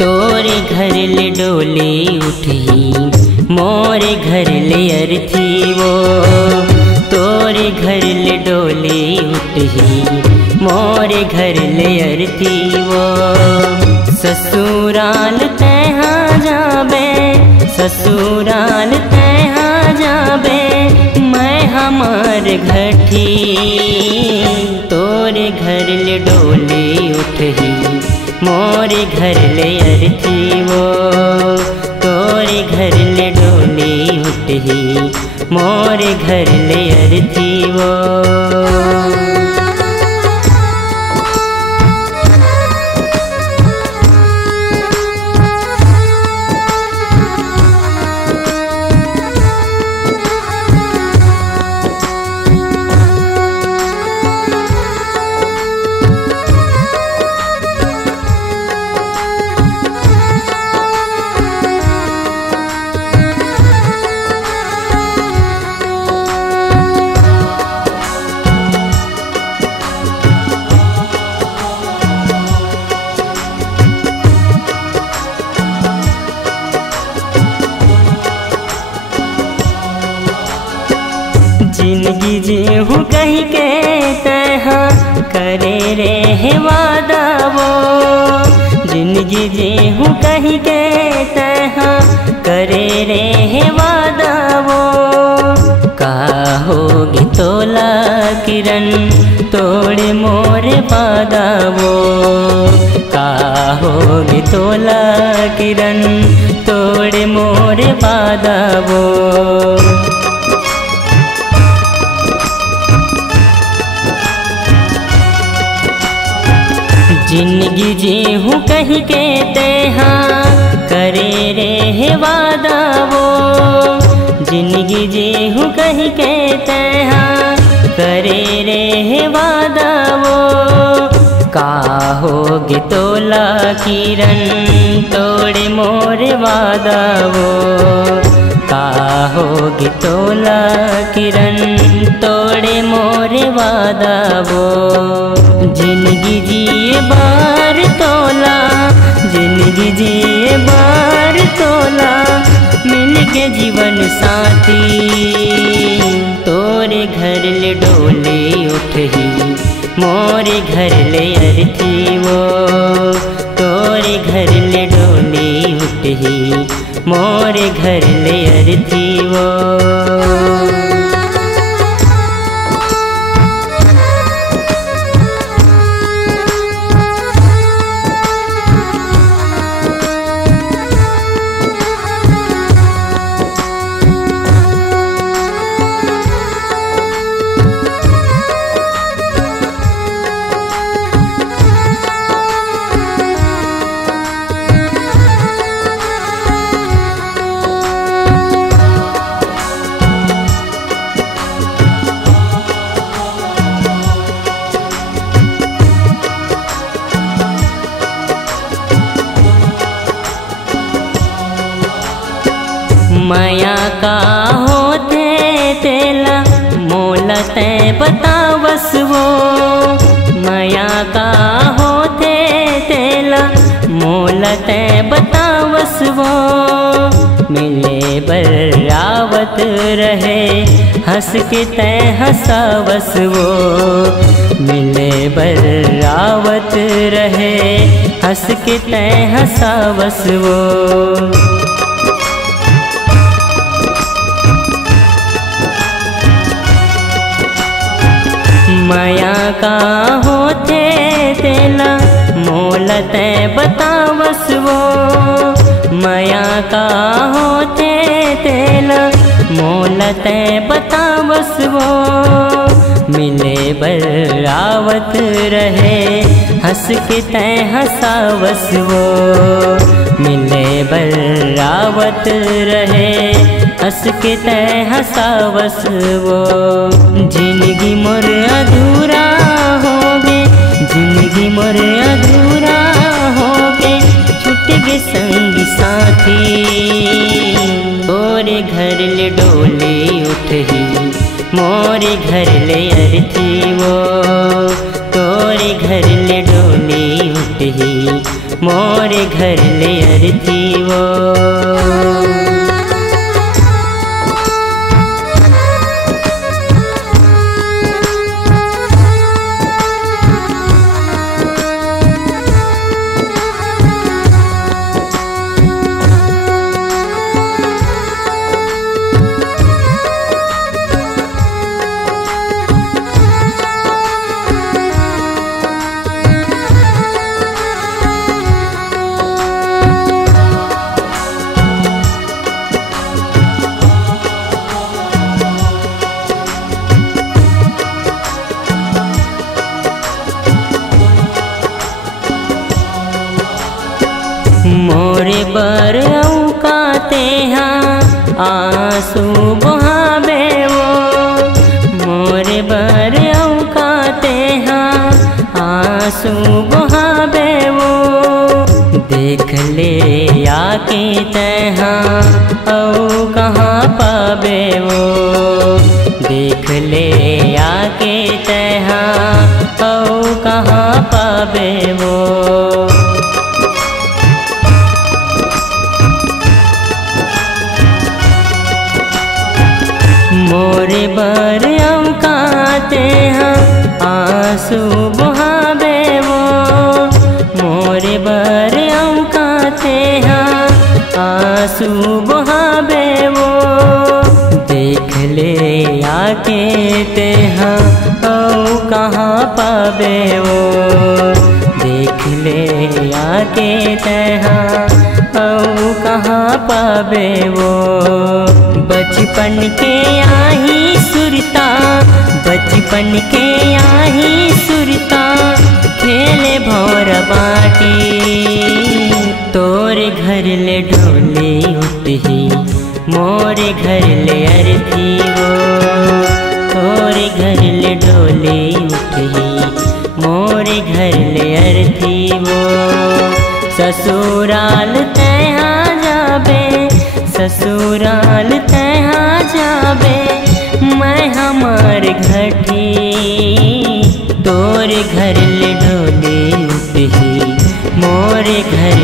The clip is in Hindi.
तोरे घर ले डोली उठी मोरे घर ले अर्थी वो। तोरे घर ले डोली उठी मोरे घर ले अर्थी वो। ससुराल तैहा जाबे ससुराल तैहा जाबे मैं हमार घठी। तोरे घर ले डोली उठी मोरे घर ले अर्थी वो। तोरे घर ले डोली उठी मोरे घर ले अर्थी वो। जिंदगी जीहूँ कहीं के तैहा करे रे वादा वो। जिंदगी जीहूँ कहीं के तैहा करे रे वादा वो। का होगी तोला किरण तोड़ मोरे वादा वो। का होगी तोला किरण तोड़ मोरे वादा वो। जिंदगी जीहूँ कहीं के तैहा करे रे वादा वो। जिंदगी जीहूँ कहीं के तैहा करे रे वादा वो। का होगे तोला किरण तोड़े मोरे वादा वो। का होगे तोला किरण तोड़े मोरे वादा वो। जिंदगी जिए बार तोला जिंदगी जिए बार तोला मिल के जीवन साथी। तोरे घर ले डोले उठी मोरे घर ले अर्थी वो। तोरे घर ले डोले उठी मोरे घर ले अर्थी वो। माया का होते तेला मोल ते बतावस वो। माया का होते तेला मोल ते बतावस वो। मिले बरावत रहे हंस के ते हंसावस वो। मिले बरावत रहे हंस के ते हंसावस वो। माया का होते तेला मोल ते बतावस वो। माया का होते तेला मोल ते बतावस वो। मिले बरावत रहे हंस के ते हंसावस वो। मिले बरावत रहे हंस के ते हंसावस वो। जिंदगी मोर अधूरा होगे जिंदगी मोर अधूरा होगे छूट गे संगी साथी। तोरे घर ले डोले उठी मोरे घर ले अर्थी वो। तोरे घर ले डोले उठी मोरे घर ले अर्थी वो। मोरे बर औकाते हाँ आंसू बहावे वो। मोरे बर औकाते हाँ आंसू बहावे वो। देख ले आके तहाँ औ कहाँ पावे वो। देख ले आके तहाँ औ कहाँ पावे वो। मोरे बर औकाते हाँ आंसू बहावे वो। मोरे बर औकाते हाँ आंसू बहावे वो। देख ले आके ते हाँ औ कहाँ पावे वो। देख ले आके ते हाँ औ कहाँ पावे वो। बचपन के आही सुरता, बचपन के आही सुरता खेले भौर बाटी। तोरे घर ले ढोले उठही मोरे घर ले अर्थी वो। तोरे घर ले ढोले उठही मोरे घर ले अर्थी वो। ससुराल तहाँ जाबे, ससुराल तहाँ जाबे मैं हमार घटी। तोरे घर ले ढोले उठही मोरे घर